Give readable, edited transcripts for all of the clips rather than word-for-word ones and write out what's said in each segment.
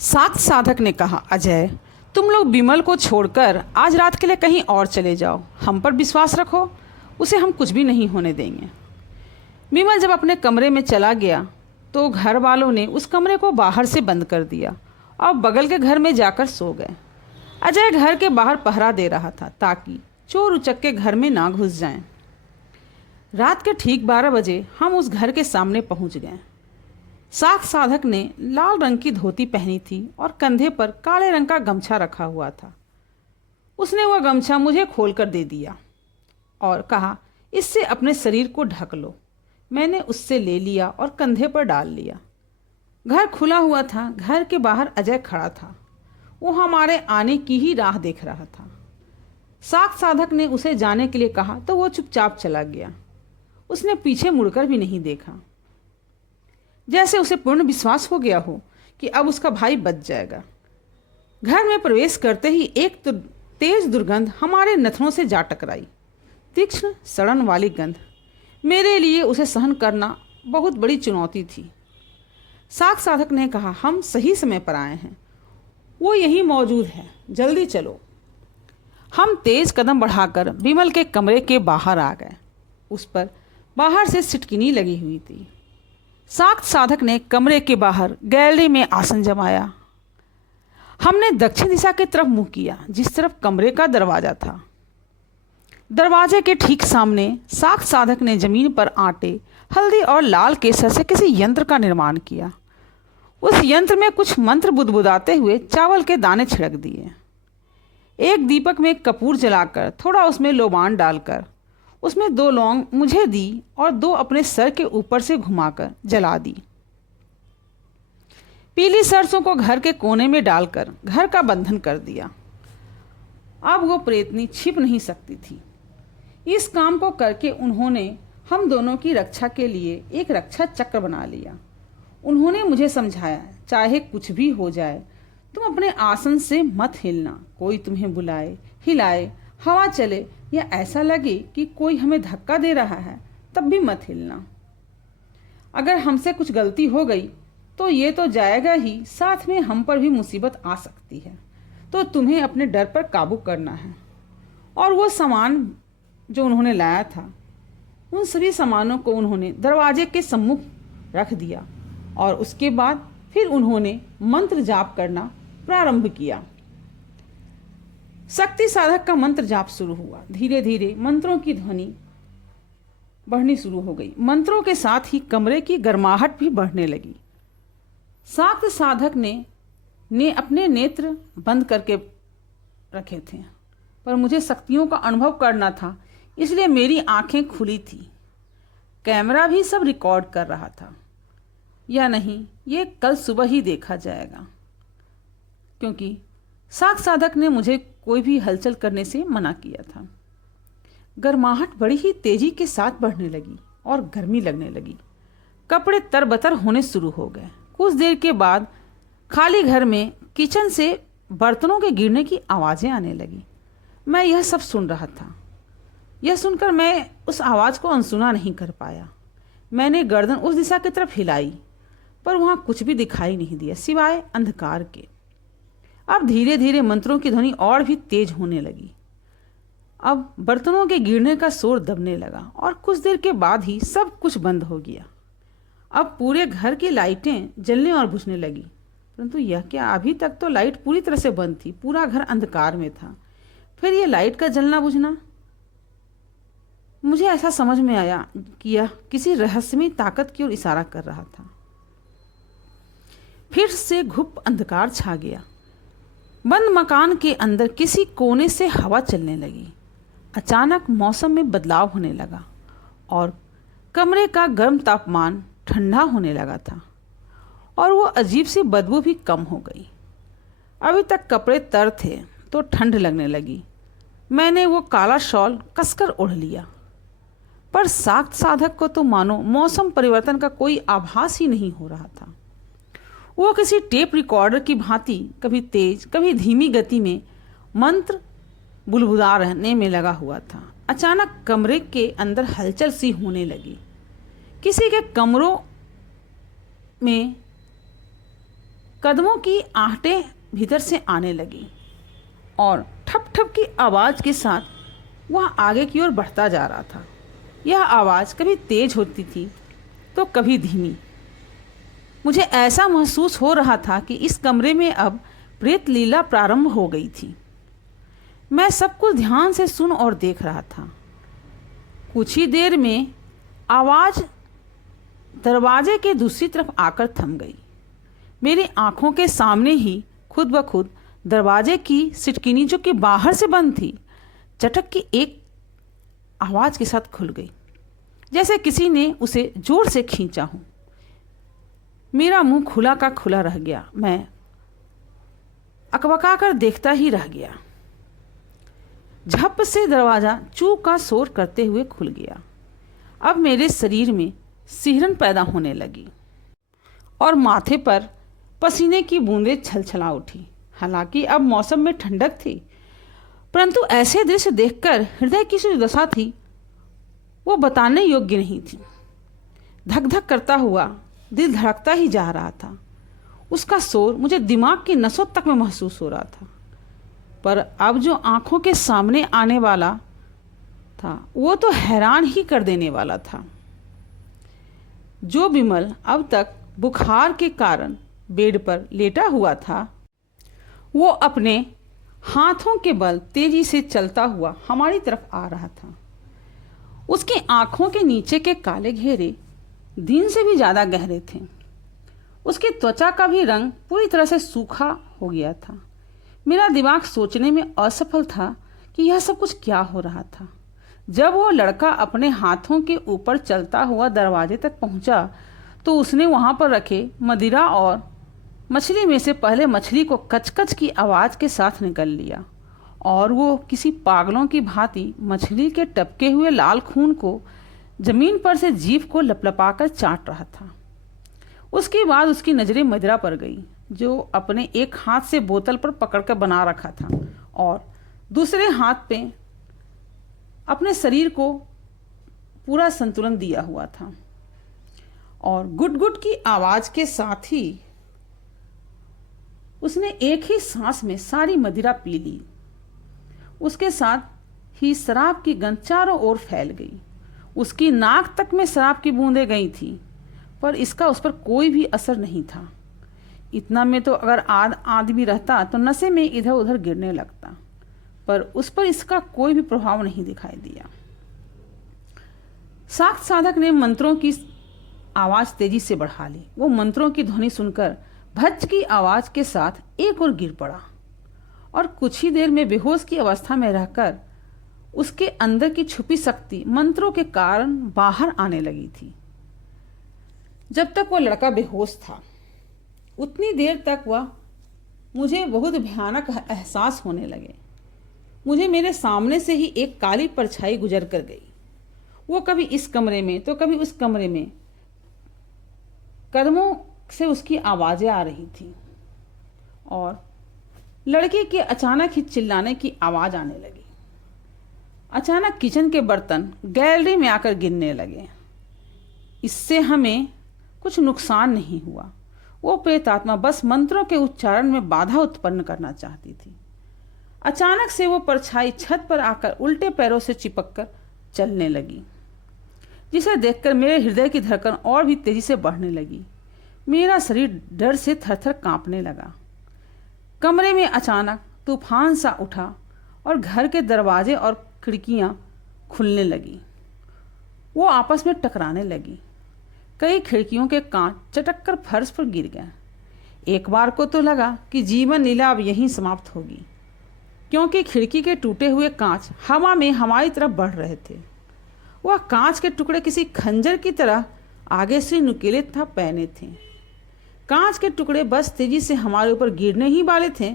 सात साधक ने कहा, अजय, तुम लोग विमल को छोड़कर आज रात के लिए कहीं और चले जाओ। हम पर विश्वास रखो, उसे हम कुछ भी नहीं होने देंगे। विमल जब अपने कमरे में चला गया तो घर वालों ने उस कमरे को बाहर से बंद कर दिया और बगल के घर में जाकर सो गए। अजय घर के बाहर पहरा दे रहा था ताकि चोर उचक के घर में ना घुस जाएं। रात के ठीक 12 बजे हम उस घर के सामने पहुंच गए। सात साधक ने लाल रंग की धोती पहनी थी और कंधे पर काले रंग का गमछा रखा हुआ था। उसने वह गमछा मुझे खोलकर दे दिया और कहा, इससे अपने शरीर को ढक लो। मैंने उससे ले लिया और कंधे पर डाल लिया। घर खुला हुआ था। घर के बाहर अजय खड़ा था। वो हमारे आने की ही राह देख रहा था। सात साधक ने उसे जाने के लिए कहा तो वो चुपचाप चला गया। उसने पीछे मुड़कर भी नहीं देखा, जैसे उसे पूर्ण विश्वास हो गया हो कि अब उसका भाई बच जाएगा। घर में प्रवेश करते ही एक तेज दुर्गंध हमारे नथनों से जा टकराई। तीक्ष्ण सड़न वाली गंध। मेरे लिए उसे सहन करना बहुत बड़ी चुनौती थी। सात साधक ने कहा, हम सही समय पर आए हैं, वो यहीं मौजूद है, जल्दी चलो। हम तेज कदम बढ़ाकर विमल के कमरे के बाहर आ गए। उस पर बाहर से सिटकिनी लगी हुई थी। सात साधक ने कमरे के बाहर गैलरी में आसन जमाया। हमने दक्षिण दिशा की तरफ मुंह किया, जिस तरफ कमरे का दरवाजा था। दरवाजे के ठीक सामने सात साधक ने जमीन पर आटे, हल्दी और लाल केसर से किसी यंत्र का निर्माण किया। उस यंत्र में कुछ मंत्र बुदबुदाते हुए चावल के दाने छिड़क दिए। एक दीपक में कपूर जलाकर थोड़ा उसमें लोबान डालकर उसमें 2 लौंग मुझे दी और 2 अपने सर के ऊपर से घुमाकर जला दी। पीली सरसों को घर के कोने में डालकर घर का बंधन कर दिया। अब वो प्रेतनी छिप नहीं सकती थी। इस काम को करके उन्होंने हम दोनों की रक्षा के लिए एक रक्षा चक्र बना लिया। उन्होंने मुझे समझाया, चाहे कुछ भी हो जाए तुम अपने आसन से मत हिलना। कोई तुम्हें बुलाए, हिलाए, हवा चले या ऐसा लगे कि कोई हमें धक्का दे रहा है, तब भी मत हिलना। अगर हमसे कुछ गलती हो गई तो ये तो जाएगा ही, साथ में हम पर भी मुसीबत आ सकती है। तो तुम्हें अपने डर पर काबू करना है। और वो सामान जो उन्होंने लाया था, उन सभी सामानों को उन्होंने दरवाजे के सम्मुख रख दिया और उसके बाद फिर उन्होंने मंत्र जाप करना प्रारंभ किया। शक्ति साधक का मंत्र जाप शुरू हुआ। धीरे धीरे मंत्रों की ध्वनि बढ़नी शुरू हो गई। मंत्रों के साथ ही कमरे की गर्माहट भी बढ़ने लगी। शक्ति साधक ने अपने नेत्र बंद करके रखे थे, पर मुझे शक्तियों का अनुभव करना था, इसलिए मेरी आंखें खुली थी। कैमरा भी सब रिकॉर्ड कर रहा था या नहीं, ये कल सुबह ही देखा जाएगा, क्योंकि सात साधक ने मुझे कोई भी हलचल करने से मना किया था। गर्माहट बड़ी ही तेजी के साथ बढ़ने लगी और गर्मी लगने लगी। कपड़े तरबतर होने शुरू हो गए। कुछ देर के बाद खाली घर में किचन से बर्तनों के गिरने की आवाज़ें आने लगी। मैं यह सब सुन रहा था। यह सुनकर मैं उस आवाज़ को अनसुना नहीं कर पाया। मैंने गर्दन उस दिशा की तरफ हिलाई, पर वहाँ कुछ भी दिखाई नहीं दिया सिवाय अंधकार के। अब धीरे धीरे मंत्रों की ध्वनि और भी तेज होने लगी। अब बर्तनों के गिरने का शोर दबने लगा और कुछ देर के बाद ही सब कुछ बंद हो गया। अब पूरे घर की लाइटें जलने और बुझने लगी, परंतु यह क्या, अभी तक तो लाइट पूरी तरह से बंद थी, पूरा घर अंधकार में था। फिर यह लाइट का जलना बुझना, मुझे ऐसा समझ में आया कि यह किसी रहस्यमयी ताकत की ओर इशारा कर रहा था। फिर से घुप अंधकार छा गया। बंद मकान के अंदर किसी कोने से हवा चलने लगी। अचानक मौसम में बदलाव होने लगा और कमरे का गर्म तापमान ठंडा होने लगा था और वो अजीब सी बदबू भी कम हो गई। अभी तक कपड़े तर थे तो ठंड लगने लगी। मैंने वो काला शॉल कसकर ओढ़ लिया, पर सात साधक को तो मानो मौसम परिवर्तन का कोई आभास ही नहीं हो रहा था। वो किसी टेप रिकॉर्डर की भांति कभी तेज कभी धीमी गति में मंत्र बुलबुला रहने में लगा हुआ था। अचानक कमरे के अंदर हलचल सी होने लगी। किसी के कमरों में कदमों की आहटें भीतर से आने लगी और ठप ठप की आवाज़ के साथ वह आगे की ओर बढ़ता जा रहा था। यह आवाज़ कभी तेज होती थी तो कभी धीमी। मुझे ऐसा महसूस हो रहा था कि इस कमरे में अब प्रेत लीला प्रारंभ हो गई थी। मैं सब कुछ ध्यान से सुन और देख रहा था। कुछ ही देर में आवाज़ दरवाजे के दूसरी तरफ आकर थम गई। मेरी आंखों के सामने ही खुद ब खुद दरवाजे की सिटकिनी, जो कि बाहर से बंद थी, चटक की एक आवाज़ के साथ खुल गई, जैसे किसी ने उसे जोर से खींचा हो। मेरा मुंह खुला का खुला रह गया। मैं अकबका कर देखता ही रह गया। झप से दरवाज़ा चू का शोर करते हुए खुल गया। अब मेरे शरीर में सिहरन पैदा होने लगी और माथे पर पसीने की बूंदें छलछला उठी। हालांकि अब मौसम में ठंडक थी, परंतु ऐसे दृश्य देखकर हृदय की जो दशा थी वो बताने योग्य नहीं थी। धक धक करता हुआ दिल धड़कता ही जा रहा था। उसका शोर मुझे दिमाग की नसों तक में महसूस हो रहा था। पर अब जो आंखों के सामने आने वाला था वो तो हैरान ही कर देने वाला था। जो विमल अब तक बुखार के कारण बेड पर लेटा हुआ था, वो अपने हाथों के बल तेजी से चलता हुआ हमारी तरफ आ रहा था। उसकी आंखों के नीचे के काले घेरे दिन से भी ज़्यादा गहरे थे। उसकी त्वचा का भी रंग पूरी तरह से सूखा हो गया था। मेरा दिमाग सोचने में असफल था कि यह सब कुछ क्या हो रहा था। जब वो लड़का अपने हाथों के ऊपर चलता हुआ दरवाजे तक पहुंचा तो उसने वहां पर रखे मदिरा और मछली में से पहले मछली को कचकच की आवाज़ के साथ निगल लिया और वो किसी पागलों की भांति मछली के टपके हुए लाल खून को जमीन पर से जीभ को लपलपाकर चाट रहा था। उसके बाद उसकी नज़रें मदिरा पर गई, जो अपने एक हाथ से बोतल पर पकड़कर बना रखा था और दूसरे हाथ पे अपने शरीर को पूरा संतुलन दिया हुआ था। और गुट गुट की आवाज़ के साथ ही उसने एक ही सांस में सारी मदिरा पी ली। उसके साथ ही शराब की गंध चारों ओर फैल गई। उसकी नाक तक में शराब की बूंदें गई थी, पर इसका उस पर कोई भी असर नहीं था। इतना में तो अगर आदमी रहता तो नशे में इधर उधर गिरने लगता, पर उस पर इसका कोई भी प्रभाव नहीं दिखाई दिया। साख्त साधक ने मंत्रों की आवाज़ तेजी से बढ़ा ली। वो मंत्रों की ध्वनि सुनकर भज्ज की आवाज़ के साथ एक और गिर पड़ा और कुछ ही देर में बेहोश की अवस्था में रहकर उसके अंदर की छुपी शक्ति मंत्रों के कारण बाहर आने लगी थी। जब तक वह लड़का बेहोश था उतनी देर तक वह मुझे बहुत भयानक एहसास होने लगे। मुझे मेरे सामने से ही एक काली परछाई गुजर कर गई। वो कभी इस कमरे में तो कभी उस कमरे में कदमों से उसकी आवाज़ें आ रही थी और लड़के के अचानक ही चिल्लाने की आवाज़ आने लगी। अचानक किचन के बर्तन गैलरी में आकर गिरने लगे। इससे हमें कुछ नुकसान नहीं हुआ। वो प्रेतात्मा बस मंत्रों के उच्चारण में बाधा उत्पन्न करना चाहती थी। अचानक से वो परछाई छत पर आकर उल्टे पैरों से चिपककर चलने लगी, जिसे देखकर मेरे हृदय की धड़कन और भी तेजी से बढ़ने लगी। मेरा शरीर डर से थरथर कांपने लगा। कमरे में अचानक तूफान सा उठा और घर के दरवाजे और खिड़कियां खुलने लगी। वो आपस में टकराने लगी। कई खिड़कियों के कांच चटक कर फर्श पर गिर गए। एक बार को तो लगा कि जीवन लीला अब यहीं समाप्त होगी, क्योंकि खिड़की के टूटे हुए कांच हवा में हमारी तरफ बढ़ रहे थे। वह कांच के टुकड़े किसी खंजर की तरह आगे से नुकीले था पहने थे। कांच के टुकड़े बस तेजी से हमारे ऊपर गिरने ही वाले थे।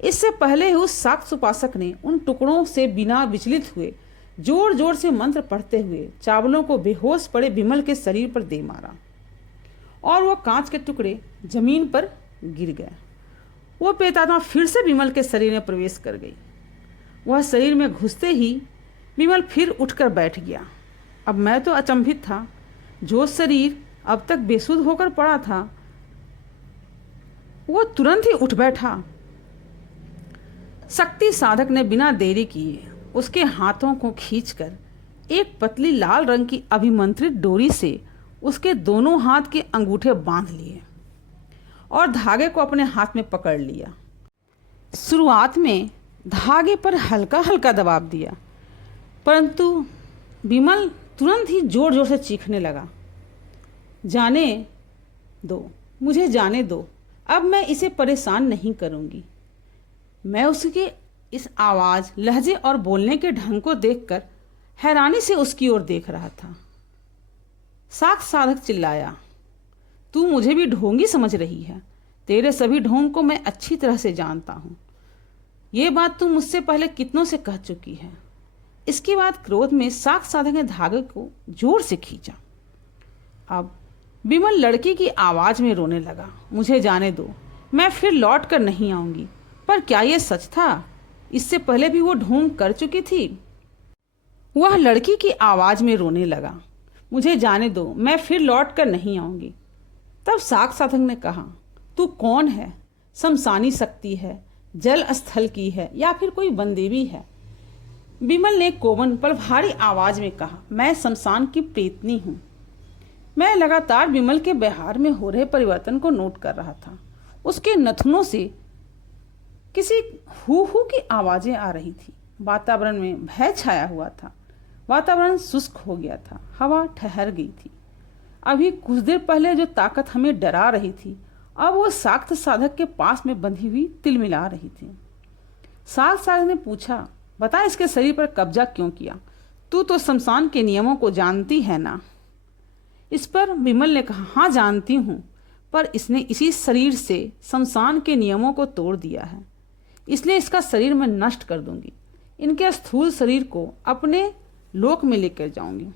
इससे पहले ही उस साक्ष उपासक ने उन टुकड़ों से बिना विचलित हुए जोर जोर से मंत्र पढ़ते हुए चावलों को बेहोश पड़े विमल के शरीर पर दे मारा और वह कांच के टुकड़े जमीन पर गिर गए। वह प्रेतात्मा फिर से विमल के शरीर में प्रवेश कर गई। वह शरीर में घुसते ही विमल फिर उठकर बैठ गया। अब मैं तो अचंभित था। जो शरीर अब तक बेसुध होकर पड़ा था वो तुरंत ही उठ बैठा। शक्ति साधक ने बिना देरी किए उसके हाथों को खींचकर एक पतली लाल रंग की अभिमंत्रित डोरी से उसके दोनों हाथ के अंगूठे बांध लिए और धागे को अपने हाथ में पकड़ लिया। शुरुआत में धागे पर हल्का हल्का दबाव दिया, परंतु विमल तुरंत ही जोर जोर से चीखने लगा। जाने दो, मुझे जाने दो, अब मैं इसे परेशान नहीं करूंगी। मैं उसके इस आवाज़, लहजे और बोलने के ढंग को देखकर हैरानी से उसकी ओर देख रहा था। साक्ष साधक चिल्लाया, तू मुझे भी ढोंगी समझ रही है? तेरे सभी ढोंग को मैं अच्छी तरह से जानता हूँ। ये बात तू मुझसे पहले कितनों से कह चुकी है। इसके बाद क्रोध में साक्ष साधक ने धागे को जोर से खींचा। अब विमल लड़की की आवाज़ में रोने लगा। मुझे जाने दो, मैं फिर लौट कर नहीं आऊँगी। पर क्या ये सच था? इससे पहले भी वो ढोंग कर चुकी थी। वह लड़की की आवाज़ में रोने लगा। मुझे जाने दो, मैं फिर लौट कर नहीं आऊँगी। तब साक्ष साधक ने कहा, तू कौन है? शमशानी शक्ति है, जल स्थल की है, या फिर कोई वनदेवी है? विमल ने कोमल पर भारी आवाज़ में कहा, मैं शमशान की प्रेतनी हूँ। मैं लगातार विमल के व्यवहार में हो रहे परिवर्तन को नोट कर रहा था। उसके नथुनों से किसी हू हू की आवाज़ें आ रही थी। वातावरण में भय छाया हुआ था। वातावरण शुष्क हो गया था। हवा ठहर गई थी। अभी कुछ देर पहले जो ताकत हमें डरा रही थी, अब वो साक्ष साधक के पास में बंधी हुई तिलमिला रही थी। साक्ष साधक ने पूछा, बता इसके शरीर पर कब्जा क्यों किया? तू तो शमशान के नियमों को जानती है ना? इस पर विमल ने कहा, हाँ जानती हूँ, पर इसने इसी शरीर से शमशान के नियमों को तोड़ दिया है, इसलिए इसका शरीर मैं नष्ट कर दूंगी। इनके स्थूल शरीर को अपने लोक में लेकर जाऊंगी।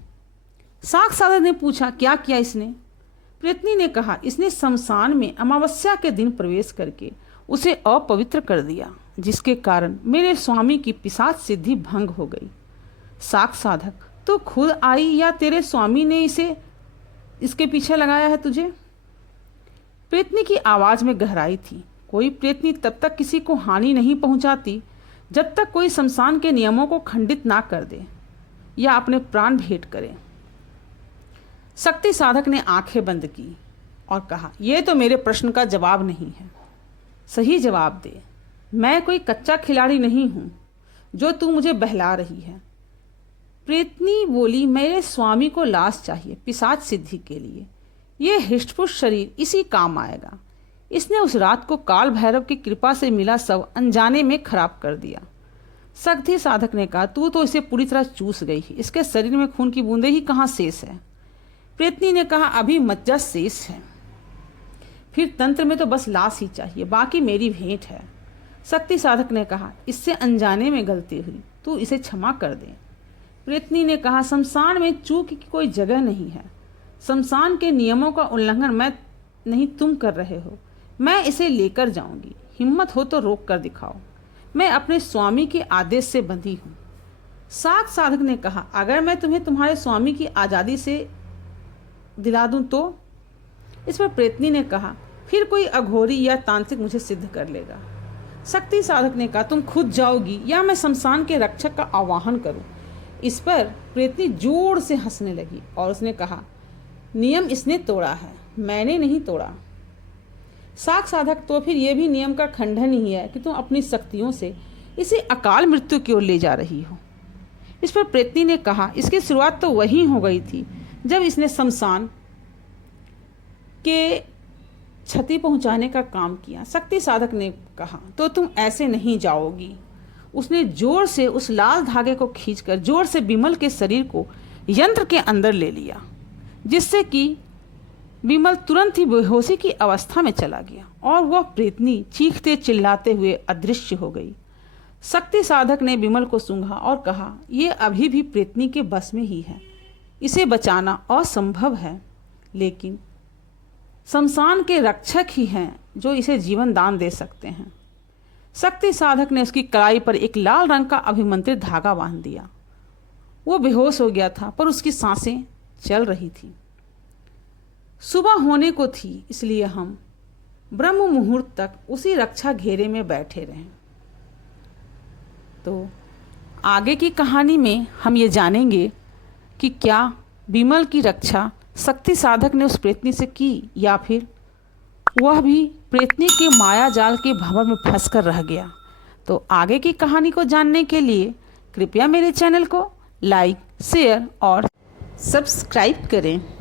साक्ष साधक ने पूछा, क्या किया इसने? प्रेतनी ने कहा, इसने शमशान में अमावस्या के दिन प्रवेश करके उसे अपवित्र कर दिया, जिसके कारण मेरे स्वामी की पिशाच सिद्धि भंग हो गई। साक्ष साधक, तो खुद आई या तेरे स्वामी ने इसके पीछे लगाया है तुझे? प्रेतनी की आवाज़ में गहराई थी। कोई प्रेतनी तब तक किसी को हानि नहीं पहुंचाती जब तक कोई शमशान के नियमों को खंडित ना कर दे या अपने प्राण भेंट करे। शक्ति साधक ने आंखें बंद की और कहा, यह तो मेरे प्रश्न का जवाब नहीं है। सही जवाब दे। मैं कोई कच्चा खिलाड़ी नहीं हूं जो तू मुझे बहला रही है। प्रेतनी बोली, मेरे स्वामी को लाश चाहिए पिशाच सिद्धि के लिए। यह हृष्टपुष्ट शरीर इसी काम आएगा। इसने उस रात को काल भैरव की कृपा से मिला शव अनजाने में खराब कर दिया। शक्ति साधक ने कहा, तू तो इसे पूरी तरह चूस गई है। इसके शरीर में खून की बूंदें ही कहाँ शेष है? प्रेतनी ने कहा, अभी मज्जा शेष है। फिर तंत्र में तो बस लाश ही चाहिए, बाकी मेरी भेंट है। शक्ति साधक ने कहा, इससे अनजाने में गलती हुई, तू इसे क्षमा कर दे। प्रेतनी ने कहा, शमशान में चूक की कोई जगह नहीं है। शमशान के नियमों का उल्लंघन मैं नहीं, तुम कर रहे हो। मैं इसे लेकर जाऊंगी। हिम्मत हो तो रोक कर दिखाओ। मैं अपने स्वामी के आदेश से बंधी हूँ। साक्ष साधक ने कहा, अगर मैं तुम्हें तुम्हारे स्वामी की आज़ादी से दिला दूं तो? इस पर प्रेतनी ने कहा, फिर कोई अघोरी या तांत्रिक मुझे सिद्ध कर लेगा। शक्ति साधक ने कहा, तुम खुद जाओगी या मैं शमशान के रक्षक का आवाहन करूं? इस पर प्रेतनी जोर से हंसने लगी और उसने कहा, नियम इसने तोड़ा है, मैंने नहीं तोड़ा। साक्ष साधक, तो फिर यह भी नियम का खंडन ही है कि तुम अपनी शक्तियों से इसे अकाल मृत्यु की ओर ले जा रही हो। इस पर प्रेतनी ने कहा, इसकी शुरुआत तो वही हो गई थी जब इसने शमशान के क्षति पहुंचाने का काम किया। शक्ति साधक ने कहा, तो तुम ऐसे नहीं जाओगी। उसने जोर से उस लाल धागे को खींचकर जोर से विमल के शरीर को यंत्र के अंदर ले लिया, जिससे कि विमल तुरंत ही बेहोशी की अवस्था में चला गया और वह प्रेतनी चीखते चिल्लाते हुए अदृश्य हो गई। शक्ति साधक ने विमल को सूंघा और कहा, यह अभी भी प्रेतनी के बस में ही है। इसे बचाना असंभव है, लेकिन शमशान के रक्षक ही हैं जो इसे जीवन दान दे सकते हैं। शक्ति साधक ने उसकी कलाई पर एक लाल रंग का अभिमंत्रित धागा बांध दिया। वो बेहोश हो गया था, पर उसकी सांसें चल रही थी। सुबह होने को थी, इसलिए हम ब्रह्म मुहूर्त तक उसी रक्षा घेरे में बैठे रहे। तो आगे की कहानी में हम ये जानेंगे कि क्या विमल की रक्षा शक्ति साधक ने उस प्रेतनी से की या फिर वह भी प्रेतनी के माया जाल के भंवर में फंस कर रह गया। तो आगे की कहानी को जानने के लिए कृपया मेरे चैनल को लाइक, शेयर और सब्सक्राइब करें।